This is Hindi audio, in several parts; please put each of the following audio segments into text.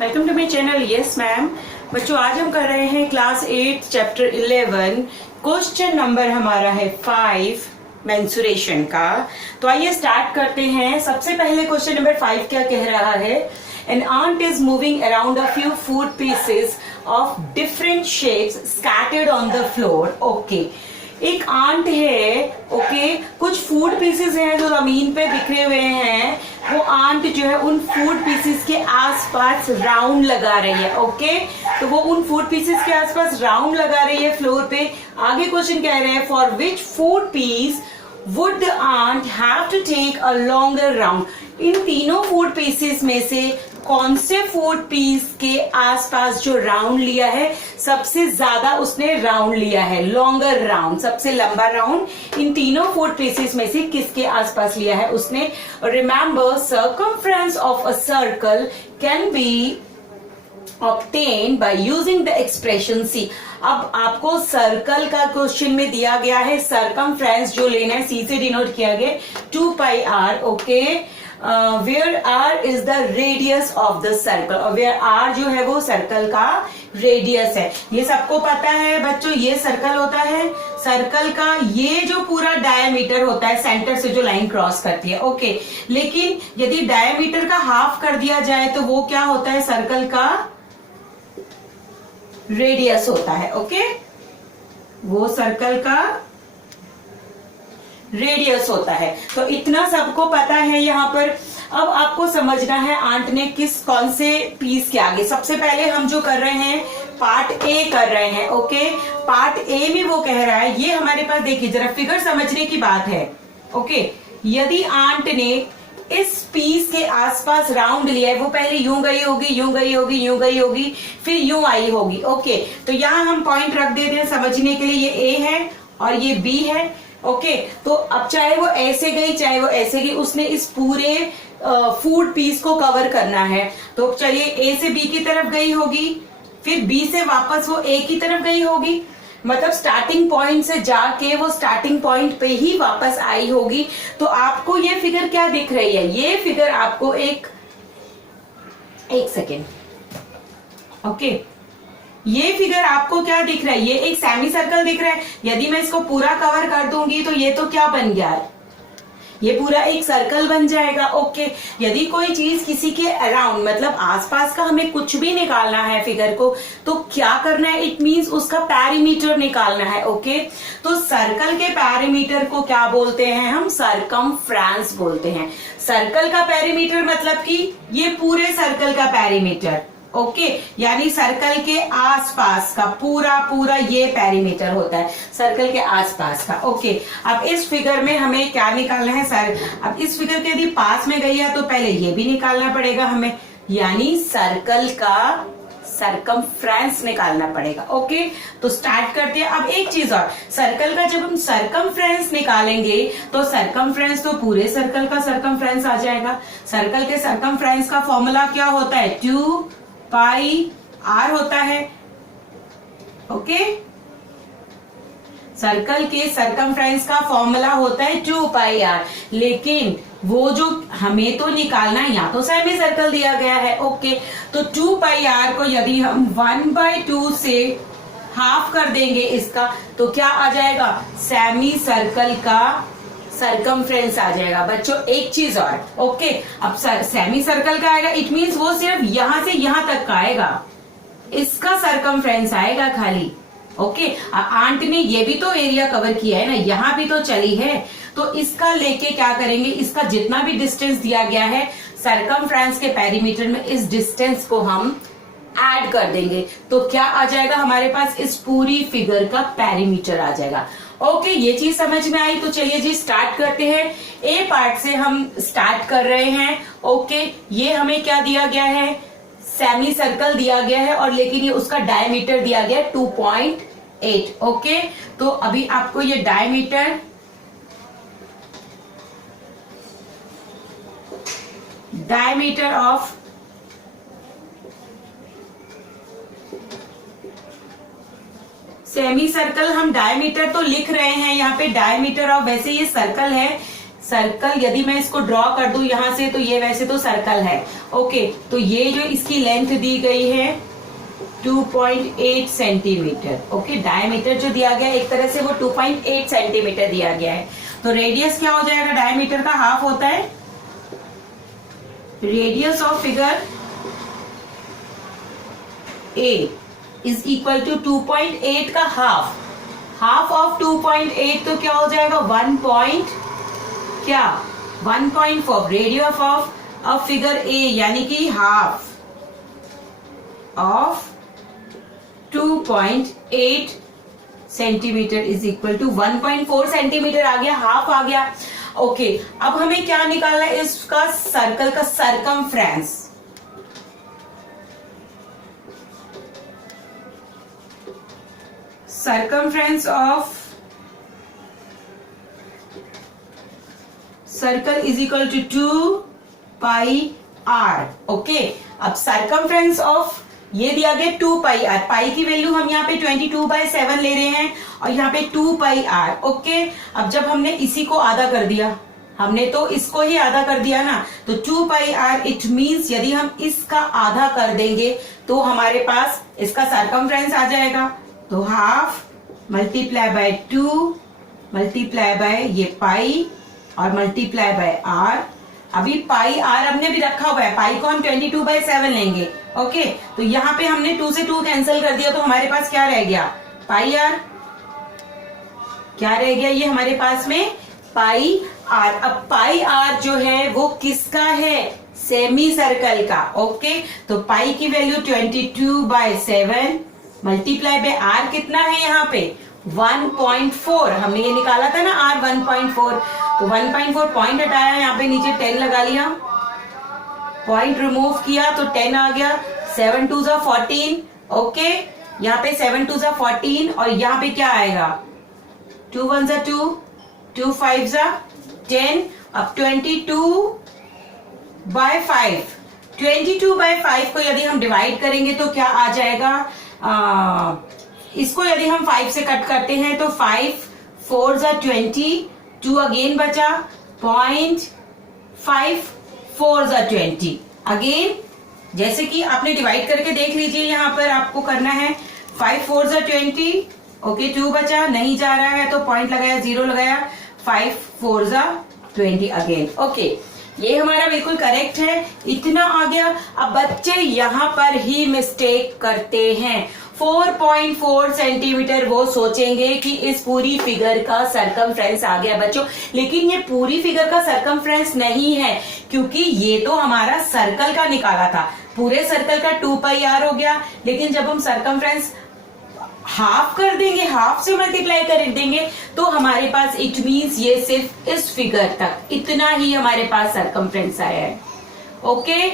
Welcome to my channel. Yes ma'am. बच्चों आज हम कर रहे हैं क्लास 8 चैप्टर 11। क्वेश्चन नंबर हमारा है 5 मेंसुरेशन का। तो आइए स्टार्ट करते हैं। सबसे पहले क्वेश्चन नंबर 5 क्या कह रहा है? An ant is moving around a few food pieces of different shapes scattered on the floor. Okay. एक आंट है, ओके, कुछ फूड पीसेस हैं जो जमीन पे बिखरे हुए हैं। वो आंट जो है उन फूड पीसेस के आसपास राउंड लगा रही है। ओके, तो वो उन फूड पीसेस के आसपास राउंड लगा रही है फ्लोर पे। आगे क्वेश्चन कह रहे हैं for which food piece would the ant have to take a longer round. इन तीनों फूड पीसेस में से कौन से फूड पीस के आसपास जो राउंड लिया है, सबसे ज्यादा उसने राउंड लिया है, लॉन्गर राउंड, सबसे लंबा राउंड इन तीनों फूड पीसेस में से किसके आसपास लिया है उसने? Remember circumference of a circle can be obtained by using the expression C। अब आपको सर्कल का क्वेश्चन में दिया गया है सर्कमफ्रेंस जो लेना है, C से डिनोट किया गया 2 pi r। Okay, where r is the radius of the circle, और वेयर r जो है वो सर्कल का रेडियस है। ये सबको पता है बच्चों, ये सर्कल होता है, सर्कल का ये जो पूरा डायमीटर होता है सेंटर से जो लाइन क्रॉस करती है। ओके, लेकिन यदि डायमीटर का हाफ कर दिया जाए तो वो क्या होता है? सर्कल का रेडियस होता है। ओके, वो सर्कल का रेडियस होता है। तो इतना सबको पता है यहाँ पर। अब आपको समझना है आंट ने कौन से पीस के आगे। सबसे पहले हम जो कर रहे हैं पार्ट ए कर रहे हैं। ओके, पार्ट ए में वो कह रहा है, ये हमारे पास देखिए जरा फिगर समझने की बात है। ओके, यदि आंट ने इस पीस के आसपास राउंड लिया है, वो पहले यूं गई होगी, यूं गई होगी, यूं गई होगी, फिर यूं आई होगी। ओके, तो यहां हम पॉइंट रख देते हैं समझने के लिए, ये ए है और ये बी है। ओके, तो अब चाहे वो ऐसे गई चाहे वो ऐसे गई, उसने इस पूरे फूड पीस को कवर करना है। तो चलिए ए से बी की तरफ गई होगी, फिर बी से वापस वो ए की तरफ गई होगी, मतलब स्टार्टिंग पॉइंट से जाके वो स्टार्टिंग पॉइंट पे ही वापस आई होगी। तो आपको ये फिगर क्या दिख रही है? ये फिगर आपको एक सेकेंड, ओके, ये फिगर आपको क्या दिख रहा है? ये एक सेमी सर्कल दिख रहा है। यदि मैं इसको पूरा कवर कर दूंगी तो ये तो क्या बन गया है? ये पूरा एक सर्कल बन जाएगा। ओके, यदि कोई चीज किसी के अराउंड मतलब आसपास का हमें कुछ भी निकालना है फिगर को, तो क्या करना है? इट मींस उसका पैरीमीटर निकालना है। ओके, तो सर्कल के पैरीमीटर को क्या बोलते हैं? हम सर्कमफ्रेंस बोलते हैं। सर्कल का पैरीमीटर मतलब कि ये पूरे सर्कल का पैरीमीटर। ओके, यानी सर्कल के आसपास का पूरा ये पेरीमीटर होता है सर्कल के आसपास का। ओके, अब इस फिगर में हमें क्या निकालना है? अब इस फिगर के यदि पास में गई है तो पहले ये भी निकालना पड़ेगा हमें, यानी सर्कल का सर्कमफ्रेंस निकालना पड़ेगा। ओके, तो स्टार्ट करते हैं। अब एक चीज और, सर्कल का जब हम सर्कमफ्रेंस निकालेंगे तो सर्कमफ्रेंस तो पूरे सर्कल का सर्कमफ्रेंस आ जाएगा। सर्कल के सर्कमफ्रेंस का फॉर्मूला क्या होता है? 2 पाई आर होता है। ओके, सर्कल के सर्कमफ्रेंस का फॉर्मूला होता है 2 पाई आर, लेकिन वो जो हमें तो निकालना है, यहाँ तो सेमी सर्कल दिया गया है। ओके, तो 2 पाई आर को यदि हम 1/2 से हाफ कर देंगे इसका, तो क्या आ जाएगा? सेमी सर्कल का सर्कमफ्रेंस आ जाएगा। बच्चों एक चीज और, ओके, अब सेमी सर्कल का आएगा, इट मींस वो सिर्फ यहां से यहां तक का आएगा, इसका सर्कमफ्रेंस आएगा खाली। ओके, आंट ने ये भी तो एरिया कवर किया है ना, यहां भी तो चली है, तो इसका लेके क्या करेंगे? इसका जितना भी डिस्टेंस दिया गया है सर्कमफ्रेंस के पेरीमीटर में, इस डिस्टेंस को हम ऐड कर देंगे, तो क्या आ जाएगा हमारे पास? इस पूरी फिगर का पेरीमीटर आ जाएगा। ओके, ये चीज समझ में आई? तो चलिए जी स्टार्ट करते हैं। ए पार्ट से हम स्टार्ट कर रहे हैं। ओके, ये हमें क्या दिया गया है? सेमी सर्कल दिया गया है, और लेकिन ये उसका डायमीटर दिया गया है 2.8। ओके, तो अभी आपको ये डायमीटर ऑफ सेमी सर्कल, हम डायमीटर तो लिख रहे हैं यहाँ पे, डायमीटर ऑफ, वैसे ये सर्कल है, सर्कल यदि मैं इसको ड्रॉ कर दूं यहां से, तो ये वैसे तो सर्कल है। ओके, तो ये जो इसकी लेंथ दी गई है 2.8 सेंटीमीटर। ओके, डायमीटर जो दिया गया है एक तरह से वो 2.8 सेंटीमीटर दिया गया है। तो रेडियस क्या हो जाएगा, डायमीटर का हाफ होता है। Radius of figure A is equal to 2.8 का हाफ। हाफ ऑफ 2.8 तो क्या हो जाएगा 1.4। रेडियस ऑफ फिगर ए यानी कि half of 2.8 centimetre is equal to 1.4 centimetre आ गया, हाफ आ गया। ओके, अब हमें क्या निकालना है, इसका सर्कल का circumference. Circumference of circle is equal to 2πr। Okay, अब सरकमफ्रेंस ऑफ ये दिया गया 2πr, पाई की वैल्यू हम यहाँ पे 22/7 ले रहे हैं और यहाँ पे 2πr। ओके, अब जब हमने इसी को आधा कर दिया, हमने तो इसको ही आधा कर दिया ना, तो 2πr इट मींस यदि हम इसका आधा कर देंगे तो हमारे पास इसका सरकमफ्रेंस आ जाएगा। तो half multiply by 2 multiply by ये पाई और मल्टीप्लाई बाय आर। अभी पाई आर हमने भी रखा हुआ है, पाई को हम 22/7 लेंगे। ओके, तो यहाँ पे हमने 2 से 2 कैंसिल कर दिया, तो हमारे पास क्या रह गया, पाई आर। क्या रह गया, ये हमारे पास में पाई आर। अब पाई आर जो है वो किसका है, सेमी सर्कल का। ओके, तो पाई की वैल्यू 22/7 मल्टीप्लाई बाय आर कितना है यहाँ पे 1.4। हमने ये निकाला था ना आर 1.4, तो 1.4 पॉइंट हटाया, यहाँ पे नीचे 10 लगा लिया, पॉइंट रिमूव किया तो 10 आ गया। 7 2 जा 14। ओके, यहाँ पे 7 2 जा 14 और यहाँ पे क्या आएगा 2 1 जा 2, 2 5 जा 10। अब 22/5, 22/5 को यदि हम डिवाइड करेंगे तो क्या आ जाएगा, इसको यदि हम 5 से कट करते हैं तो 5 4 जा 20, 2 अगेन बचा 0.5 4 जा 20 अगेन। जैसे कि आपने डिवाइड करके देख लीजिए, यहाँ पर आपको करना है 5 4 जा 20। ओके, 2 बचा, नहीं जा रहा है तो पॉइंट लगाया, 0 लगाया, 5 4 जा 20 अगेन। ओके, ये हमारा बिल्कुल करेक्ट है, इतना आ गया। अब बच्चे यहाँ पर ही मिस्टेक करते हैं। 4.4 सेंटीमीटर वो सोचेंगे कि इस पूरी फिगर का सरकमफ्रेंस आ गया बच्चों, लेकिन ये पूरी फिगर का सरकमफ्रेंस नहीं है, क्योंकि ये तो हमारा सर्कल का निकाला था। पूरे सर्कल का 2πr हो गया, लेकिन जब हम सरकमफ्रेंस हाफ कर देंगे, हाफ से मल्टीप्लाई कर देंगे, तो हमारे पास इट मींस ये सिर्फ इस फिगर तक इतना ही हमारे पास सरकमफ्रेंस आया है। ओके,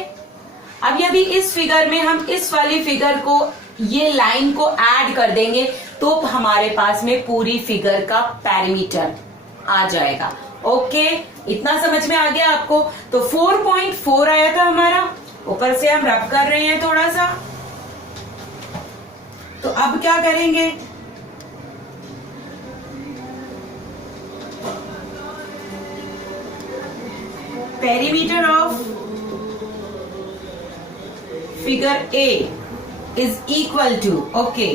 अब यदि इस फिगर में हम इस वाली फिगर को, ये लाइन को ऐड कर देंगे तो हमारे पास में पूरी फिगर का पैरामीटर आ जाएगा। ओके, इतना समझ में आ गया आपको। तो 4.4 आया था हमारा, ऊपर से हम रब कर रहे हैं थोड़ा सा। तो अब क्या करेंगे, perimeter of figure A is equal to, okay,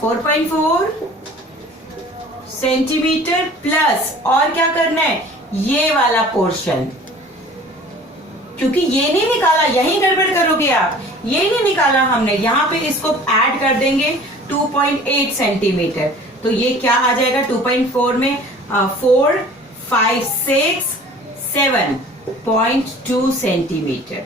4.4 centimetre plus, और क्या करना है, ये वाला पोर्शन, क्योंकि ये नहीं निकाला, यही गड़बड़ करोगे आप, ये नहीं निकाला हमने, यहाँ पे इसको ऐड कर देंगे 2.8 सेंटीमीटर। तो ये क्या आ जाएगा 2.4 में 4 5 6 7.2 सेंटीमीटर।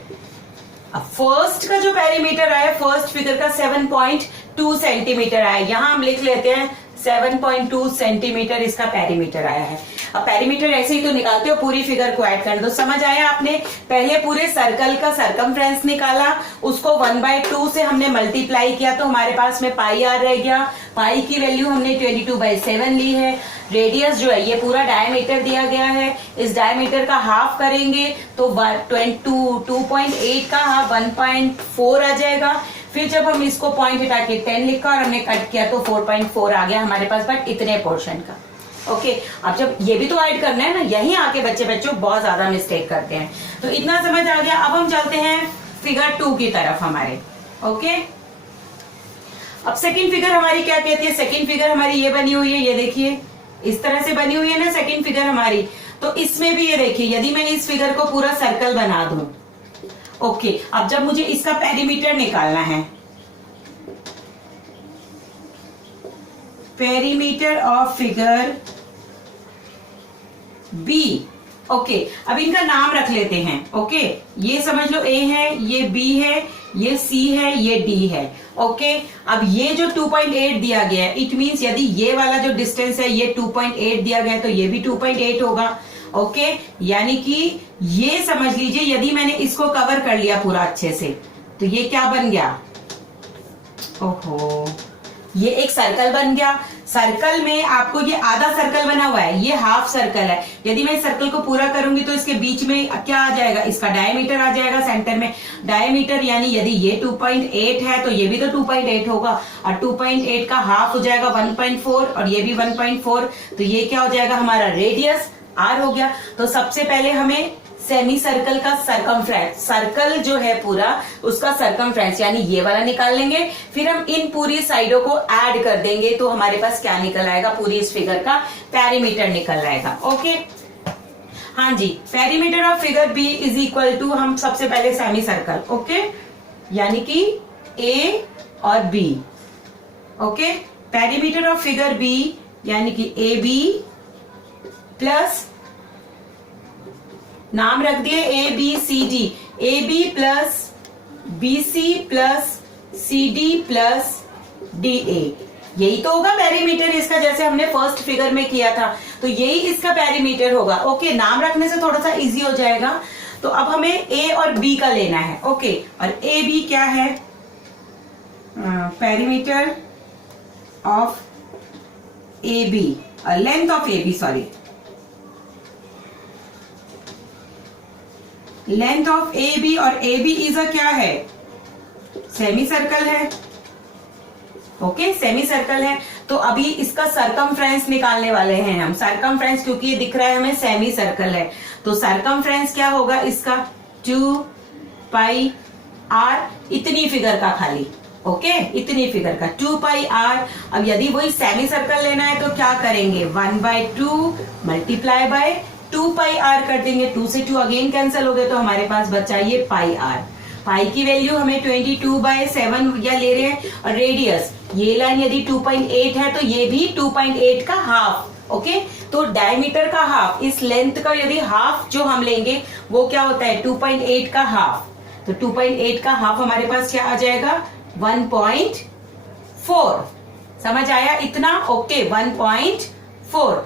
अब फर्स्ट का जो पेरीमीटर आया, फर्स्ट फिगर का 7.2 सेंटीमीटर आया, यहां हम लिख लेते हैं 7.2 सेंटीमीटर इसका पेरीमीटर आया है। अब पेरीमीटर ऐसे ही तो निकालते हो, पूरी फिगर को ऐड कर दो। समझ आया आपने, पहले पूरे सर्कल का सरकमफ्रेंस निकाला, उसको 1/2 से हमने मल्टीप्लाई किया तो हमारे पास में पाई आर रह गया। पाई की वैल्यू हमने 22/7 ली है। रेडियस जो है ये पूरा डायमीटर दिया गया है, इस डायमीटर का हाफ करेंगे तो 2.8 का हाफ 1.4 आ जाएगा। फिर जब हम इसको पॉइंट हटा के 10 लिखा और हमने कट किया तो 4.4 आ गया हमारे पास, बट इतने पोर्शन का। ओके, अब जब ये भी तो ऐड करना है ना, यहीं आके बच्चों बहुत ज्यादा मिस्टेक करते हैं। तो इतना समझ आ गया। अब हम चलते हैं फिगर 2 की तरफ हमारे। ओके, अब सेकंड फिगर हमारी क्या कहती है? सेकंड फिगर हमारी ये बनी हुई है, ये देखिए इस तरह से बनी हुई है ना सेकंड फिगर हमारी। तो इसमें भी ये देखिए, यदि मैं इस फिगर को पूरा सर्कल बना दूं, ओके, अब जब मुझे इसका पेरीमीटर निकालना है, perimeter of figure B, okay, अब इनका नाम रख लेते हैं। ओके, ये समझ लो ए है, ये बी है, ये सी है, ये डी है। ओके, अब ये जो 2.8 दिया गया है, इट मींस यदि ये वाला जो डिस्टेंस है ये 2.8 दिया गया है तो ये भी 2.8 होगा। ओके, यानी कि ये समझ लीजिए यदि मैंने इसको कवर कर लिया पूरा अच्छे से तो ये क्या बन गया? ओहो, ये एक सर्कल बन गया। सर्कल में आपको ये आधा सर्कल बना हुआ है, ये हाफ सर्कल है। यदि मैं इस सर्कल को पूरा करूंगी तो इसके बीच में क्या आ जाएगा? इसका डायमीटर आ जाएगा सेंटर में। डायमीटर यानी यदि ये 2.8 है तो ये भी तो 2.8 होगा, और 2.8 का हाफ हो जाएगा 1.4, और ये भी 1.4, तो ये क्या हो जाएगा? हमारा रेडियस आर हो गया। तो सबसे पहले हमें सेमी सर्कल का सरकमफ्रेंस, सर्कल जो है पूरा उसका सरकमफ्रेंस यानी ये वाला निकाल लेंगे, फिर हम इन पूरी साइडों को ऐड कर देंगे तो हमारे पास क्या निकल आएगा? पूरी इस फिगर का पेरीमीटर निकल आएगा। ओके, हाँ जी, perimeter of figure B is equal to, हम सबसे पहले सेमी सर्कल, ओके, यानी कि ए और B. Okay, perimeter of figure B यानी कि ए बी प्लस, नाम रख दिए A B C D, A B plus B C plus C D plus D A, यही तो होगा पेरीमीटर इसका, जैसे हमने फर्स्ट फिगर में किया था। तो यही इसका पेरीमीटर होगा। ओके, नाम रखने से थोड़ा सा इजी हो जाएगा। तो अब हमें ए और बी का लेना है। ओके, और ए बी क्या है? Perimeter of A B, length of A B, sorry, length of A B, और ए बी इज अ क्या है? सेमी सर्कल है। ओके, सेमी सर्कल है। तो अभी इसका सरकमफ्रेंस निकालने वाले हैं हम। सरकमफ्रेंस क्योंकि ये दिख रहा है हमें सेमी सर्कल है, तो सरकमफ्रेंस क्या होगा इसका? 2 पाई आर, इतनी फिगर का खाली। ओके, इतनी फिगर का 2 पाई आर। अब यदि वही सेमी सर्कल लेना है तो क्या करेंगे? 1/2 मल्टीप्लाई बाय 2 पाई आर कर देंगे। 2 से 2 अगेन कैंसिल हो गए तो हमारे पास बचा ये पाई आर। पाई की वैल्यू हमें 22/7 या ले रहे हैं, और रेडियस, ये लाइन यदि 2.8 है तो ये भी 2.8 का हाफ। ओके, तो डायमीटर का हाफ, इस लेंथ का यदि हाफ जो हम लेंगे वो क्या होता है? 2.8 का हाफ। तो 2.8 का हाफ हमारे पास क्या आ जाएगा? 1.4। समझ आया इतना? ओके, 1.4,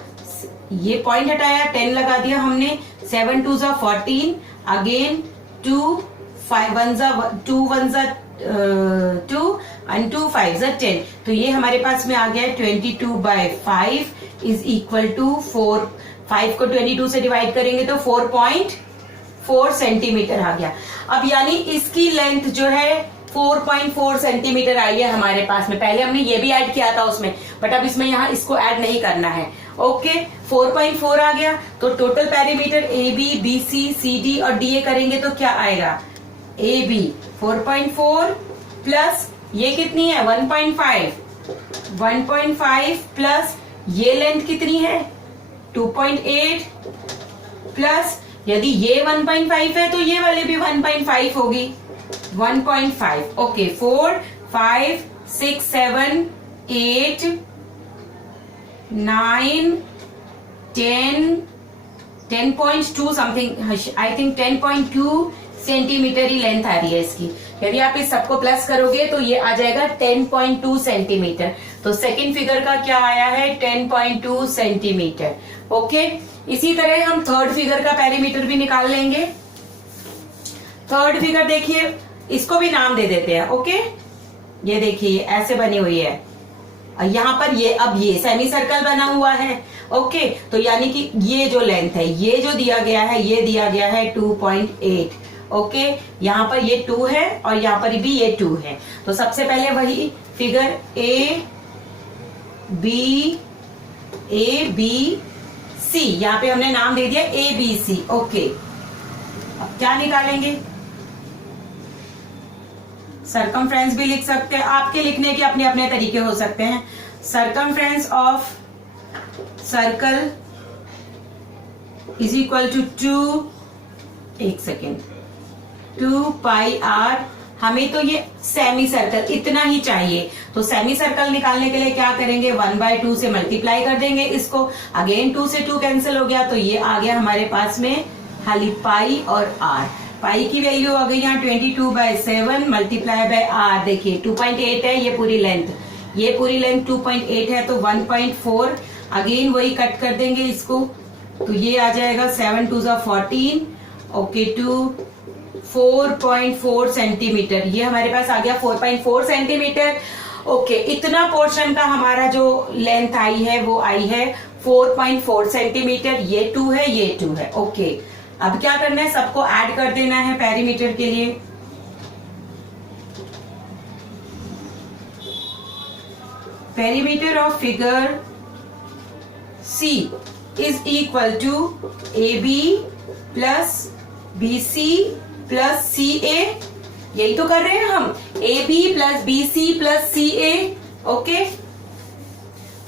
ये पॉइंट हटाया, 10 लगा दिया हमने, 7 2 14, अगेन 2 5 1 2 1 2 and 2 5 10, तो ये हमारे पास में आ गया 22/5 इज इक्वल टू 4। 5 को 22 से डिवाइड करेंगे तो 4.4 सेंटीमीटर आ गया। अब यानी इसकी लेंथ जो है 4.4 सेंटीमीटर आई है हमारे पास में। पहले हमने ये भी ऐड किया था उसमें, बट अब इसमें यहाँ इसको ऐड नहीं करना है। ओके, 4.4 आ गया। तो total perimeter A B, B C, C D और डी ए करेंगे तो क्या आएगा? ए बी 4.4 प्लस ये कितनी है? 1.5, 1.5 प्लस ये लेंथ कितनी है? 2.8 प्लस यदि ये 1.5 है तो ये वाले भी 1.5 होगी, 1.5। Okay, 4 5 6 7 8 9 10 10.2 something, I think 10.2 centimetre ही लेंथ आ रही है इसकी। यदि आप इस सबको प्लस करोगे तो ये आ जाएगा 10.2 सेंटीमीटर। तो सेकंड फिगर का क्या आया है? 10.2 सेंटीमीटर। ओके, इसी तरह हम थर्ड फिगर का पेरीमीटर भी निकाल लेंगे। थर्ड फिगर देखिए, इसको भी नाम दे देते हैं। ओके, ये देखिए ऐसे बनी हुई है, यहाँ पर ये अब ये सेमी सर्कल बना हुआ है। ओके, तो यानी कि ये जो लेंथ है, ये जो दिया गया है, ये दिया गया है 2.8। ओके, यहाँ पर ये 2 है और यहाँ पर भी ये 2 है। तो सबसे पहले वही फिगर ए बी ABC, यहाँ पे हमने नाम दे दिया ABC। ओके, अब क्या निकालेंगे? सरकमफ्रेंस भी लिख सकते हैं, आपके लिखने के अपने अपने तरीके हो सकते हैं। Circumference of circle is equal to 2 pi r। हमें तो ये सेमी सर्कल इतना ही चाहिए, तो सेमी सर्कल निकालने के लिए क्या करेंगे, 1/2 से मल्टीप्लाई कर देंगे इसको। अगेन 2 से 2 कैंसिल हो गया, तो ये आ गया हमारे पास में खाली पाई और r। पाई की वैल्यू आ गई यहाँ 22/7 मल्टीप्लाई बाय r। देखिए 2.8 है ये पूरी लेंथ, 2.8 है, तो 1.4। अगेन वही कट कर देंगे इसको, तो ये आ जाएगा 7 2 14। ओके, 4.4 सेंटीमीटर, ये हमारे पास आ गया 4.4 सेंटीमीटर। ओके, इतना पोर्शन का हमारा जो लेंथ आई है वो आई है 4.4 सेंटीमीटर। ये 2 है, ये 2 है। ओके, अब क्या करना है, सबको ऐड कर देना है पेरीमीटर के लिए। Perimeter of figure C is equal to AB plus BC plus CA। यही तो कर रहे हैं हम, AB plus BC plus CA। Okay,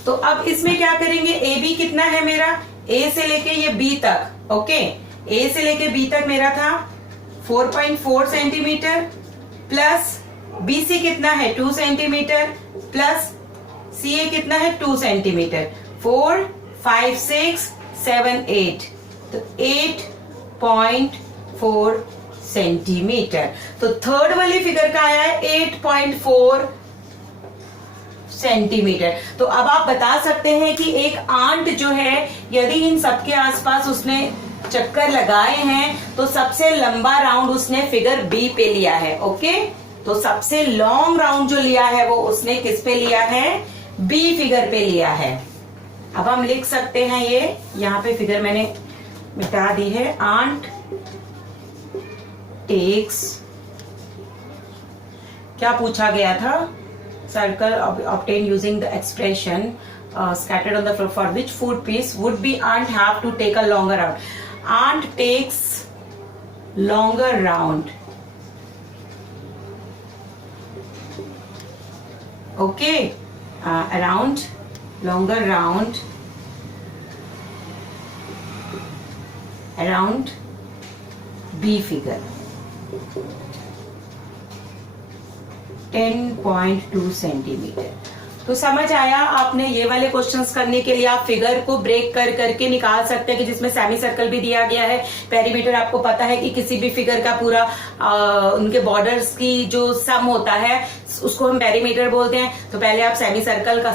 तो अब इसमें क्या करेंगे, AB कितना है मेरा, A से लेके ये B तक। ओके, A से लेके B तक मेरा था 4.4 सेंटीमीटर, प्लस BC कितना है 2 सेंटीमीटर, प्लस CA कितना है 2 सेंटीमीटर। 4 5 6 7 8, तो 8.4 सेंटीमीटर। तो थर्ड वाली फिगर का आया है 8.4 सेंटीमीटर। तो अब आप बता सकते हैं कि एक आंट जो है, यदि इन सबके आसपास उसने चक्कर लगाए हैं, तो सबसे लंबा राउंड उसने फिगर बी पे लिया है। ओके, तो सबसे लॉन्ग राउंड जो लिया है वो उसने किस पे लिया है, बी फिगर पे लिया है। अब हम लिख सकते हैं, ये यहाँ पे फिगर मैंने मिटा दी है। आंट टेक्स, क्या पूछा गया था, circle obtain using the expression scattered on the floor, for which food piece would be aunt have to take a longer round. Aunt takes longer round. Okay, around, longer round around B figure, 10.2 centimetre. तो समझ आया, आपने ये वाले क्वेश्चंस करने के लिए आप फिगर को ब्रेक कर करके निकाल सकते हैं कि जिसमें सेमी सर्कल भी दिया गया है। पेरीमीटर आपको पता है कि किसी भी फिगर का पूरा उनके बॉर्डर्स की जो सम होता है उसको हम पेरीमीटर बोलते हैं। तो पहले आप सेमी सर्कल का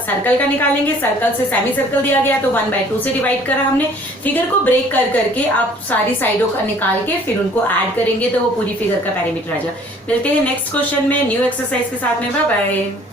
निकालेंगे, सर्कल से सेमी सर्कल दिया गया तो 1/2 से डिवाइड करा हमने। फिगर को ब्रेक कर करके आप सारी साइडों का निकाल के फिर उनको ऐड करेंगे तो वो पूरी फिगर का पेरीमीटर आ जाएगा। मिलते हैं नेक्स्ट क्वेश्चन में न्यू एक्सरसाइज के साथ में। Bye bye.